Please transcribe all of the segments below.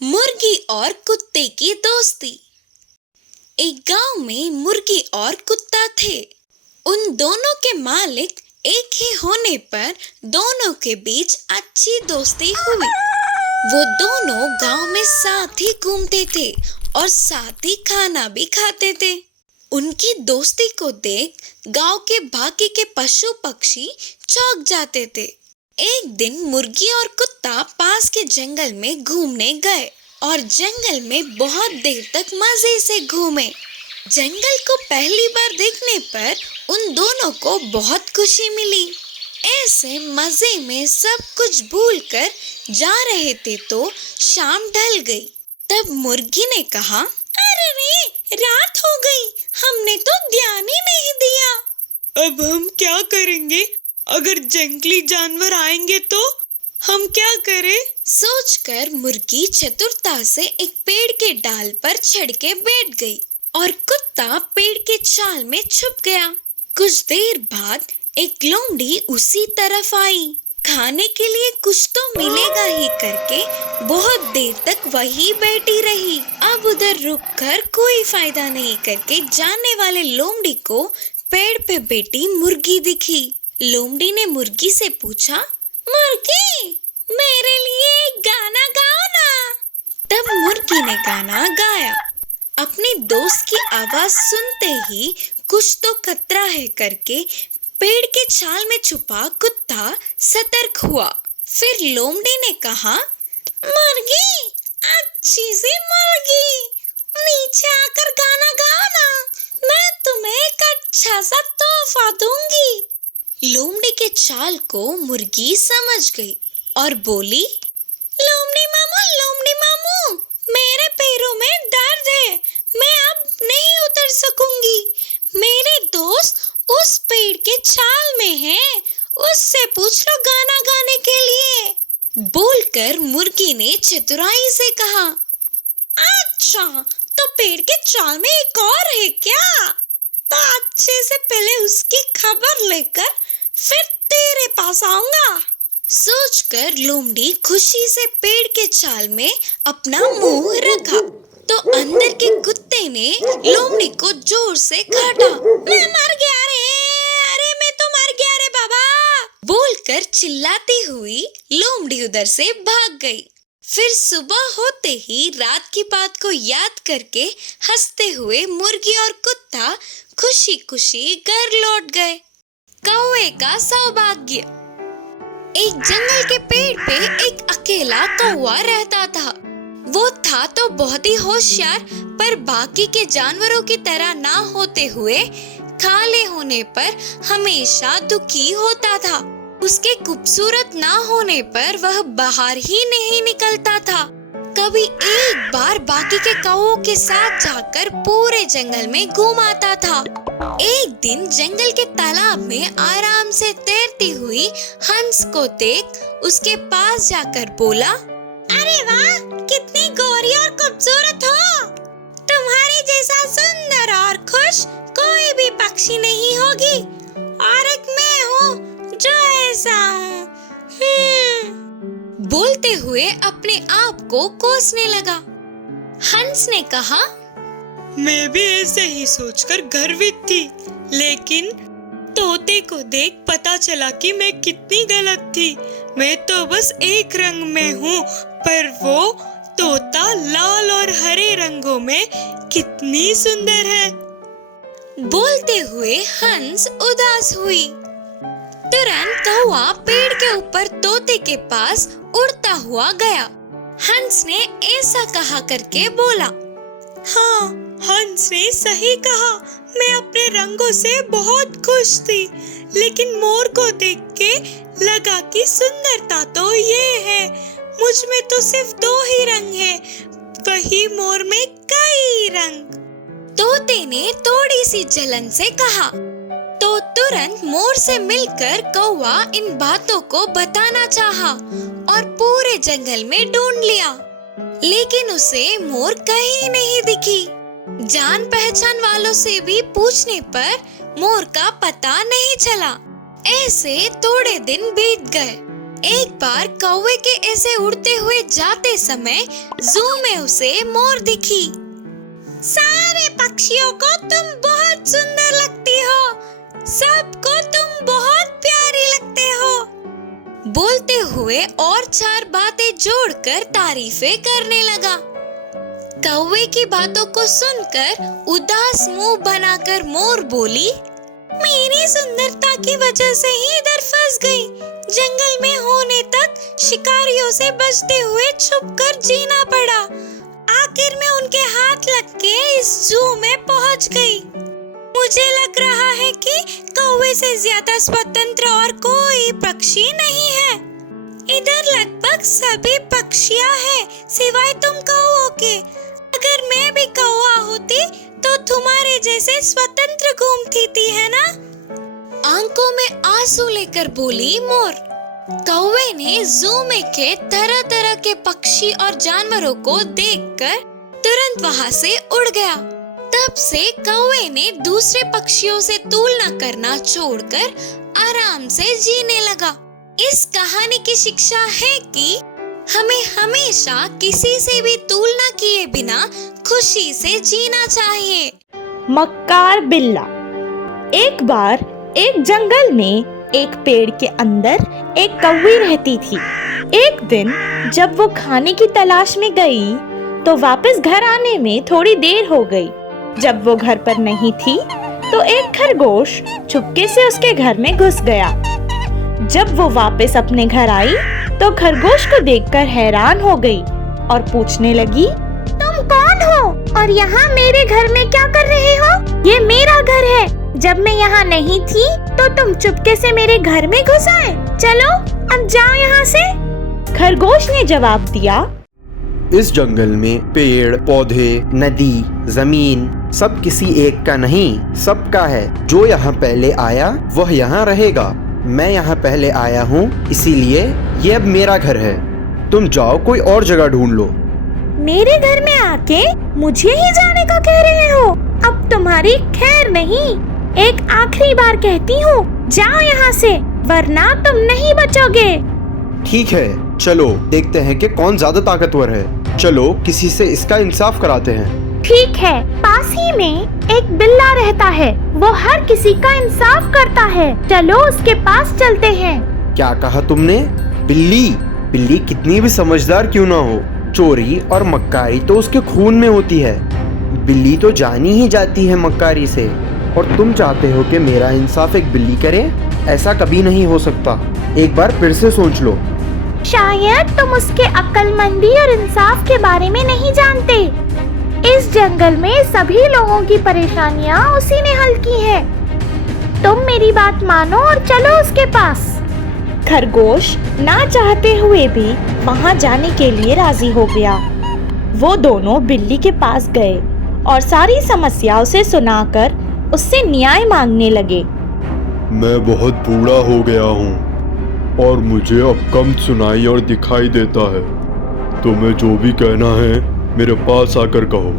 मुर्गी और कुत्ते की दोस्ती। एक गांव में मुर्गी और कुत्ता थे। उन दोनों के मालिक एक ही होने पर दोनों के बीच अच्छी दोस्ती हुई। वो दोनों गांव में साथ ही घूमते थे और साथ ही खाना भी खाते थे। उनकी दोस्ती को देख गांव के बाकी के पशु पक्षी चौंक जाते थे। एक दिन मुर्गी और कुत्ता पास के जंगल में घूमने गए और जंगल में बहुत देर तक मजे से घूमे। जंगल को पहली बार देखने पर उन दोनों को बहुत खुशी मिली। ऐसे मजे में सब कुछ भूलकर जा रहे थे तो शाम ढल गई। तब मुर्गी ने कहा, अरे रे, रात हो गई, हमने तो ध्यान ही नहीं दिया। अब हम क्या करेंगे? अगर जंगली जानवर आएंगे तो हम क्या करें? सोचकर मुर्गी चतुरता से एक पेड़ के डाल पर चढ़ के बैठ गई और कुत्ता पेड़ के छाल में छुप गया। कुछ देर बाद एक लोमड़ी उसी तरफ आई। खाने के लिए कुछ तो मिलेगा ही करके बहुत देर तक वही बैठी रही। अब उधर रुककर कोई फायदा नहीं करके जाने वाले लोमड़ी को पेड़ पे बैठी मुर्गी दिखी। लोमड़ी ने मुर्गी से पूछा, मुर्गी, मेरे लिए एक गाना गाओ ना। तब मुर्गी ने गाना गाया। अपने दोस्त की आवाज सुनते ही कुछ तो खतरा है करके पेड़ के छाल में छुपा कुत्ता सतर्क हुआ। फिर लोमड़ी ने कहा, मुर्गी, अच्छी सी मुर्गी, नीचे आकर गाना गाओ ना, मैं तुम्हें एक अच्छा सा तोहफा दूंगी। लोमड़ी के चाल को मुर्गी समझ गई और बोली, लोमड़ी मामू, मेरे पैरों में दर्द है, मैं अब नहीं उतर सकूंगी। मेरे दोस्त उस पेड़ के छाल में हैं, उससे पूछ लो गाना गाने के लिए। बोलकर मुर्गी ने चतुराई से कहा, अच्छा, तो पेड़ के छाल में एक और है क्या? तो अच्छे से पहले उसकी खबर लेकर फिर तेरे पास आऊंगा। सोचकर लोमड़ी खुशी से पेड़ के छाल में अपना मुंह रखा तो अंदर के कुत्ते ने लोमड़ी को जोर से काटा। मैं मर गया रे, अरे मैं तो मर गया रे बाबा, बोलकर चिल्लाती हुई लोमड़ी उधर से भाग गई। फिर सुबह होते ही रात की बात को याद करके हंसते हुए मुर्गी और कुत्ता खुशी खुशी घर लौट गए। कौवे का सौभाग्य। एक जंगल के पेड़ पे एक अकेला कौवा रहता था। वो था तो बहुत ही होशियार, पर बाकी के जानवरों की तरह ना होते हुए काले होने पर हमेशा दुखी होता था। उसके खूबसूरत ना होने पर वह बाहर ही नहीं निकलता था। कभी एक बार बाकी के कौवों के साथ जाकर पूरे जंगल में घूम आता था। एक दिन जंगल के तालाब में आराम से तैरती हुई हंस को देख उसके पास जाकर बोला, अरे वाह, कितनी गोरी और खूबसूरत हो। तुम्हारे जैसा सुंदर और खुश कोई भी पक्षी नहीं होगी, और एक मैं हूँ जो ऐसा हूँ। बोलते हुए अपने आप को कोसने लगा। हंस ने कहा, मैं भी ऐसे ही सोचकर गर्वित थी, लेकिन तोते को देख पता चला कि मैं कितनी गलत थी। मैं तो बस एक रंग में हूँ, पर वो तोता लाल और हरे रंगों में कितनी सुंदर है। बोलते हुए हंस उदास हुई। तुरंत कौवा पेड़ के ऊपर तोते के पास उड़ता हुआ गया। हंस ने ऐसा कहा करके बोला, हाँ, हंस ने सही कहा, मैं अपने रंगों से बहुत खुश थी, लेकिन मोर को देख के लगा कि सुंदरता तो ये है, मुझ में तो सिर्फ 2 ही रंग है, वही मोर में कई रंग। तोते ने थोड़ी सी जलन से कहा तो तुरंत मोर से मिलकर कौवा इन बातों को बताना चाहा और पूरे जंगल में ढूंढ लिया, लेकिन उसे मोर कहीं नहीं दिखी। जान पहचान वालों से भी पूछने पर मोर का पता नहीं चला। ऐसे थोड़े दिन बीत गए। एक बार कौवे के ऐसे उड़ते हुए जाते समय जू में उसे मोर दिखी। सारे पक्षियों को तुम बहुत सुंदर लगती हो, सबको तुम बहुत प्यारी लगते हो, बोलते हुए और 4 बातें जोड़कर तारीफें करने लगा। कौवे की बातों को सुनकर उदास मुंह बनाकर मोर बोली, मेरी सुंदरता की वजह से ही इधर फंस गई। जंगल में होने तक शिकारियों से बचते हुए छुपकर जीना पड़ा। आखिर में उनके हाथ लग के इस जू में पहुंच गई। मुझे लग रहा है कि कौवे से ज्यादा स्वतंत्र और कोई पक्षी नहीं है। इधर लगभग सभी पक्षियां हैं सिवाय तुम कौओं के। अगर मैं भी कौवा होती तो तुम्हारे जैसे स्वतंत्र घूमती थी, है ना? आंखों में आंसू लेकर बोली मोर। कौवे ने जू में के तरह तरह के पक्षी और जानवरों को देखकर तुरंत वहां से उड़ गया। तब से कौवे ने दूसरे पक्षियों से तुलना करना छोड़कर आराम से जीने लगा। इस कहानी की शिक्षा है कि हमें हमेशा किसी से भी तुलना किए बिना खुशी से जीना चाहिए। मक्कार बिल्ला। एक बार एक जंगल में एक पेड़ के अंदर एक कौवी रहती थी। एक दिन जब वो खाने की तलाश में गई तो वापस घर आने में थोड़ी देर हो गई। जब वो घर पर नहीं थी तो एक खरगोश चुपके से उसके घर में घुस गया। जब वो वापस अपने घर आई तो खरगोश को देखकर हैरान हो गई और पूछने लगी, तुम कौन हो और यहाँ मेरे घर में क्या कर रहे हो? ये मेरा घर है। जब मैं यहाँ नहीं थी तो तुम चुपके से मेरे घर में घुस आए। चलो अब जाओ यहाँ से। खरगोश ने जवाब दिया, इस जंगल में पेड़ पौधे नदी जमीन सब किसी एक का नहीं, सबका है। जो यहाँ पहले आया वह यहाँ रहेगा। मैं यहाँ पहले आया हूँ, इसीलिए ये अब मेरा घर है। तुम जाओ कोई और जगह ढूंढ लो। मेरे घर में आके मुझे ही जाने को कह रहे हो? अब तुम्हारी खैर नहीं। एक आखिरी बार कहती हूँ, जाओ यहाँ से वरना तुम नहीं बचोगे। ठीक है, चलो देखते हैं कि कौन ज्यादा ताकतवर है। चलो किसी से इसका इंसाफ कराते हैं। ठीक है। पास ही में एक बिल्ला रहता है, वो हर किसी का इंसाफ करता है। चलो उसके पास चलते हैं। क्या कहा तुमने? बिल्ली? बिल्ली कितनी भी समझदार क्यों ना हो, चोरी और मक्कारी तो उसके खून में होती है। बिल्ली तो जानी ही जाती है मक्कारी से, और तुम चाहते हो कि मेरा इंसाफ एक बिल्ली करे? ऐसा कभी नहीं हो सकता। एक बार फिर से सोच लो। शायद तुम उसके अक्लमंदी और इंसाफ के बारे में नहीं जानते। इस जंगल में सभी लोगों की परेशानियां उसी ने हल की है। तुम मेरी बात मानो और चलो उसके पास। खरगोश ना चाहते हुए भी वहां जाने के लिए राजी हो गया। वो दोनों बिल्ली के पास गए और सारी समस्या उसे सुनाकर उससे न्याय मांगने लगे। मैं बहुत बूढ़ा हो गया हूँ और मुझे अब कम सुनाई और दिखाई देता है। तुम्हें जो भी कहना है मेरे पास आकर कहो।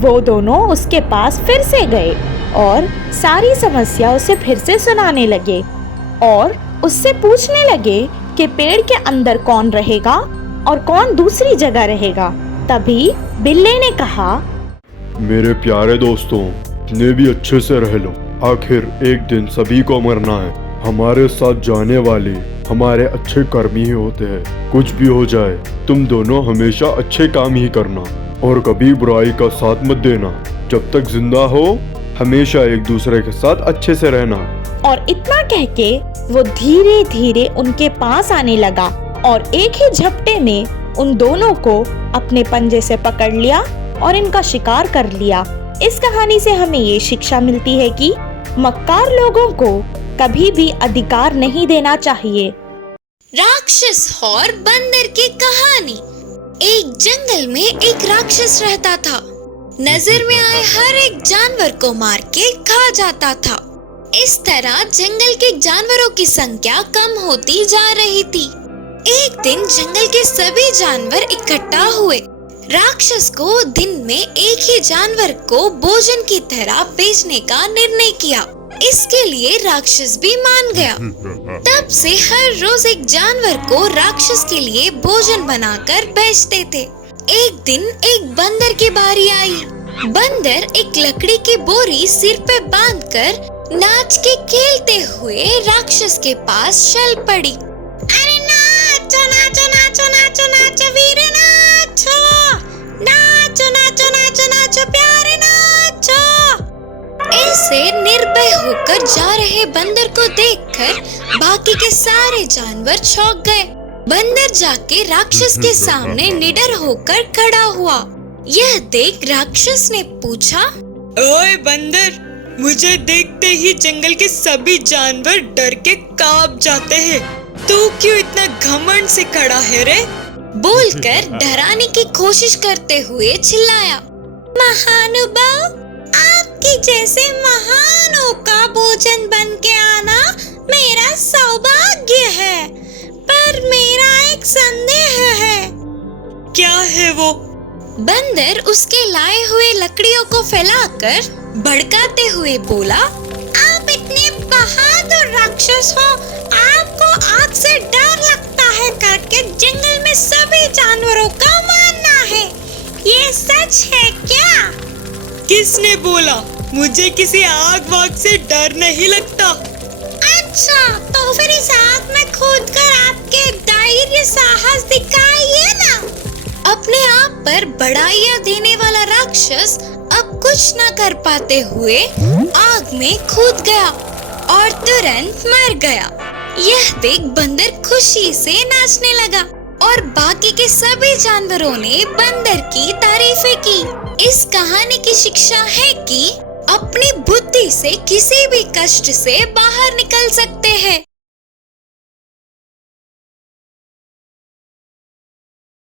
वो दोनों उसके पास फिर से गए और सारी समस्या उसे फिर से सुनाने लगे और उससे पूछने लगे कि पेड़ के अंदर कौन रहेगा और कौन दूसरी जगह रहेगा। तभी बिल्ली ने कहा, मेरे प्यारे दोस्तों, ने भी अच्छे से रह लो। आखिर एक दिन सभी को मरना है। हमारे साथ जाने वाले हमारे अच्छे कर्मी ही होते हैं। कुछ भी हो जाए तुम दोनों हमेशा अच्छे काम ही करना और कभी बुराई का साथ मत देना। जब तक जिंदा हो हमेशा एक दूसरे के साथ अच्छे से रहना। और इतना कह के वो धीरे धीरे उनके पास आने लगा और एक ही झपटे में उन दोनों को अपने पंजे से पकड़ लिया और इनका शिकार कर लिया। इस कहानी से हमें ये शिक्षा मिलती है कि मक्कार लोगों को कभी भी अधिकार नहीं देना चाहिए। राक्षस और बंदर की कहानी। एक जंगल में एक राक्षस रहता था। नजर में आए हर एक जानवर को मार के खा जाता था। इस तरह जंगल के जानवरों की संख्या कम होती जा रही थी। एक दिन जंगल के सभी जानवर इकट्ठा हुए। राक्षस को दिन में एक ही जानवर को भोजन की तरह बेचने का निर्णय किया। इसके लिए राक्षस भी मान गया। तब से हर रोज एक जानवर को राक्षस के लिए भोजन बनाकर बेचते थे। एक दिन एक बंदर की बारी आई। बंदर एक लकड़ी की बोरी सिर पे बांधकर नाच के खेलते हुए राक्षस के पास चल पड़ी। अरे नाचो नाचो नाचो नाचो नाचो वीर नाचो, नाचो नाचो नाचो नाचो प्यारे नाचो। ऐसे निर्भय होकर जा रहे बंदर को देखकर बाकी के सारे जानवर चौंक गए। बंदर जाके राक्षस के सामने निडर होकर खड़ा हुआ। यह देख राक्षस ने पूछा, ओए बंदर, मुझे देखते ही जंगल के सभी जानवर डर के कांप जाते हैं। तू क्यों इतना घमंड से खड़ा है रे? बोलकर डराने की कोशिश करते हुए चिल्लाया, महानुभाव, आपके जैसे महानों का भोजन बन के आना मेरा सौभाग्य है, पर मेरा एक संदेह है। क्या है वो? बंदर उसके लाए हुए लकड़ियों को फैलाकर भड़काते हुए बोला, आप इतने बहादुर राक्षस हो, आपको आग से डर लगता है करके जंगल में सभी जानवरों का मारना है, ये सच है क्या? किसने बोला? मुझे किसी आग वाग से डर नहीं लगता। अच्छा, तो फिर इस आग में कूदकर आपके धैर्य साहस दिखाइए ना। अपने आप पर बड़ाइयाँ देने वाला राक्षस अब कुछ न कर पाते हुए आग में कूद गया और तुरंत मर गया। यह देख बंदर खुशी से नाचने लगा और बाकी के सभी जानवरों ने बंदर की तारीफें की। इस कहानी की शिक्षा है कि अपनी बुद्धि से किसी भी कष्ट से बाहर निकल सकते हैं।